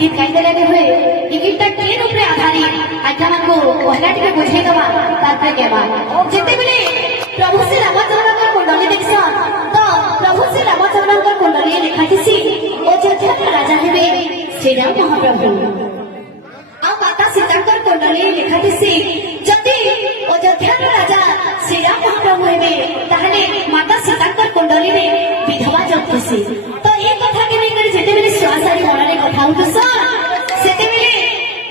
गीत गाइदेले हुए ई गीतटा केन उपरे आधारित आज हमको पहला टिके बुझे दवा तारपरे केबा जेते बेले प्रभु श्री रामचंद्र कुंडली देखसन तो प्रभु श्री रामचंद्र कुंडली लिखाथिसी अयोध्या राजा हेबे श्री राम महाप्रभु आ माता सीता कुंडली लिखाथिसी जति अयोध्या राजा श्री राम महाप्रभु हेबे ताहले माता सीता कुंडली रे विधवा जतिसी तो ये कथा के लेकर जेते बेले स्वासारी मनारे कथा उठस सेते बेले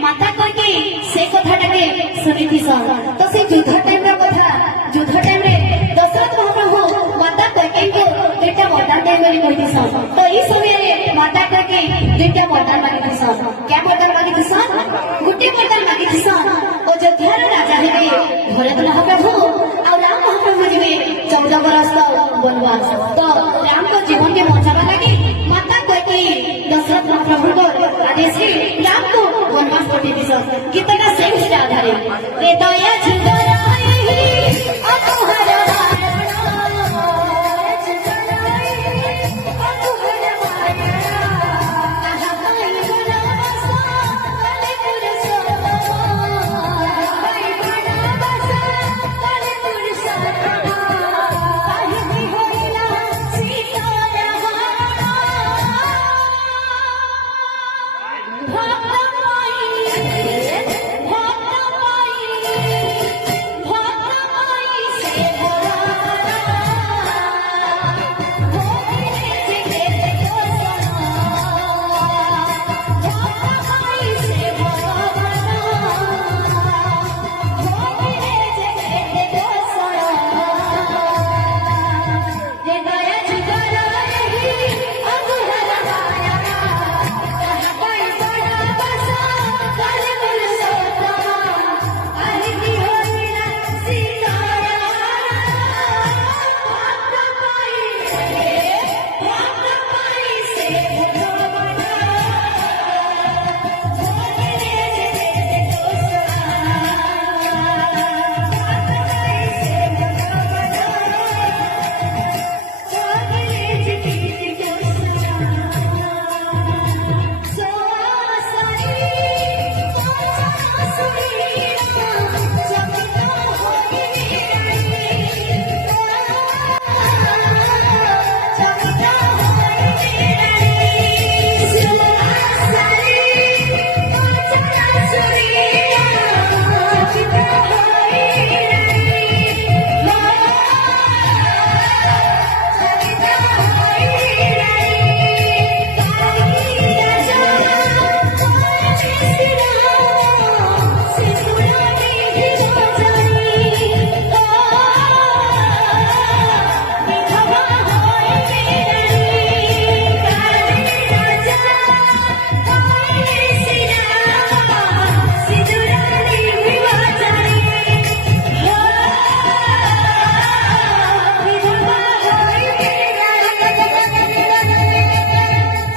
माता कहके से कथाटा के सुनिथिसन तो से युद्ध टाइम रा कथा युद्ध टाइम रे दशरथ महाप्रभु माता कहके को दुटा वरदान दे बोली कहिथिसन तो ई समय रे माता कहके दुटा वरदान मागिथिसन क्या वरदान मागिथिसन गुटे वरदान मागिथिसन अयोध्या राजा हेबे भरत महाप्रभु और राम महाप्रभु जीवे 14 बरस वनवास तो राम को जीवन के बचावा लगी माता कहके दशरथ महाप्रभु को आदेश है राम को वनवास पठे दिस गीतटा से उसके आधारित रे दया झुगराई अतुहर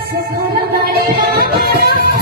सुखर बड़ी